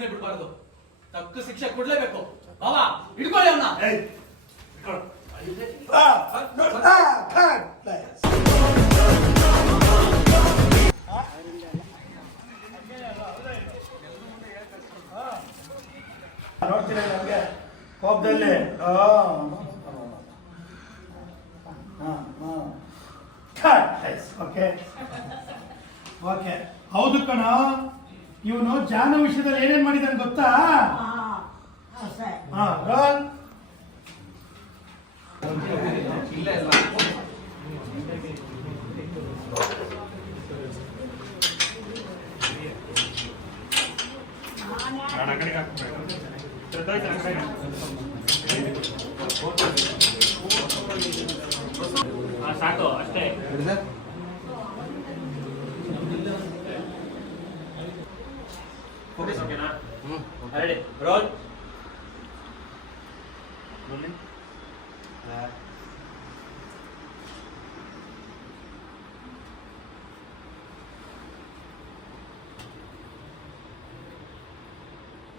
ಸುಮ್ಮನೆ ಬಿಡಬಾರ್ದು, ತಕ್ಕ ಶಿಕ್ಷೆ ಕೊಡ್ಲೇಬೇಕು. ಬಾವ ಹಿಡ್ಕೊಳ್ಳಿ ಅವನ್ನ. ನೋಡ್ತೀನಿ ನಮಗೆ ಕೋಪದಲ್ಲಿ ಓಕೆ ಓಕೆ. ಹೌದು ಕಣ, ಇವನು ಜಾನ ವಿಷಯದಲ್ಲಿ ಏನೇನ್ ಮಾಡಿದಾನೆ ಗೊತ್ತಾ? ರೋಲ್. ಸಾಕು ಅಷ್ಟೇ. ಓಕೆನಾ? Ready, roll.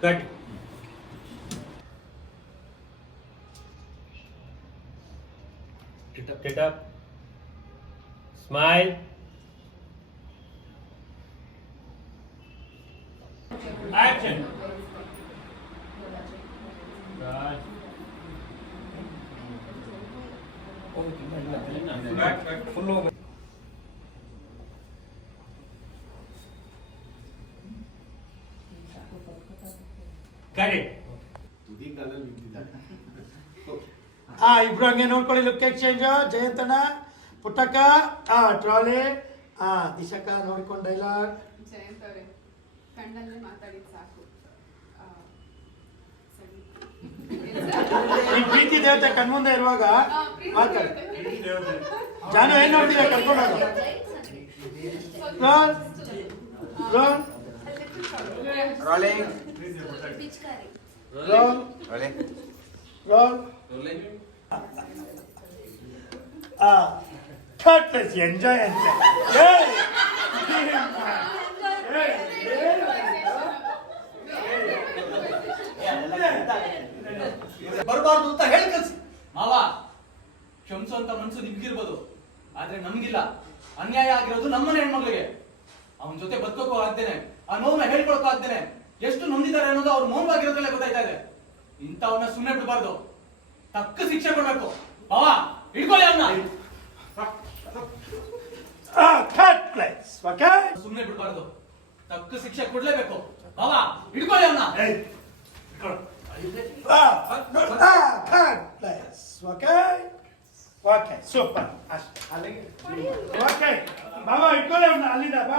Cut. Sit up. Smile. Action. Right. Full over. Got it. ಇಬ್ರು ಹಂಗೆ ನೋಡ್ಕೊಳ್ಳಿ. Look exchange. ಜಯಂತಣ್ಣ, ಪುಟ್ಟಕ್ಕ, ಟ್ರಾಲಿ, ದಿಶಕ್ಕ ನೋಡ್ಕೊಂಡು ಡೈಲಾಗ್. ಜಯಂತ್ ಅವರೇ, ಕಣ್ಣಲ್ಲೇ ಮಾತಾಡಿದ್ ಸಾಕು. ಈ ಪ್ರೀತಿ ದೇವತೆ ಕಣ್ಮುಂದೆ ಇರುವಾಗ ಮಾತಾಡ. ಜಾನು ಏನ್ ನೋಡ್ತೀರಾ? ಕರ್ಕೊಂಡೋಗ. Roll roll roll roll. Enjoy ಅಂತೆ. ಬರಬಾರ್ದು ಅಂತ ಹೇಳಿ ಕಲ್ಸಿ. ಮಾವ, ಕ್ಷಮಿಸುವಂತ ಮನ್ಸು ನಿಮ್ಗಿರ್ಬೋದು, ಆದ್ರೆ ನಮ್ಗಿಲ್ಲ. ಅನ್ಯಾಯ ಆಗಿರೋದು ನಮ್ಮನೆ ಹೆಣ್ಮಕ್ಳಿಗೆ. ಅವನ ಜೊತೆ ಬದುಕೋಕ್ಕೂ ಆಗ್ದೇನೆ, ಆ ನೋವನ್ನ ಹೇಳ್ಕೊಳಕ್ಕೂ ಆಗ್ದೇನೆ ಎಷ್ಟು ನೊಂದಿದ್ದಾರೆ ಅನ್ನೋದು ಅವ್ರು ಮೌನವಾಗಿರೋದ್ರಲ್ಲೇ ಗೊತ್ತಾಯ್ತಾ ಇದೆ. ಇಂಥವನ್ನ ಸುಮ್ಮನೆ ಬಿಡಬಾರ್ದು, ತಕ್ಕ ಶಿಕ್ಷೆ ಕೊಡ್ಬೇಕು. ಬಾವ ಹಿಡ್ಕೊಳ್ಳಿ ಅವನ್ನ. ಸುಮ್ಮನೆ ಬಿಡಬಾರ್ದು, ತಕ್ಕ ಶಿಕ್ಷೆ ಕೊಡ್ಲೇಬೇಕು. ಬಾವ ಹಿಡ್ಕೊಳ್ಳಿ ಅವನ್ನ. Okay super. ಅಷ್ಟೇ. ಓಕೆ ಬಾಬಾ ಇಟ್ಕೊಳ್ಳಿ ಅವನ್ನ ಅಲ್ಲಿಂದ ಬಾ.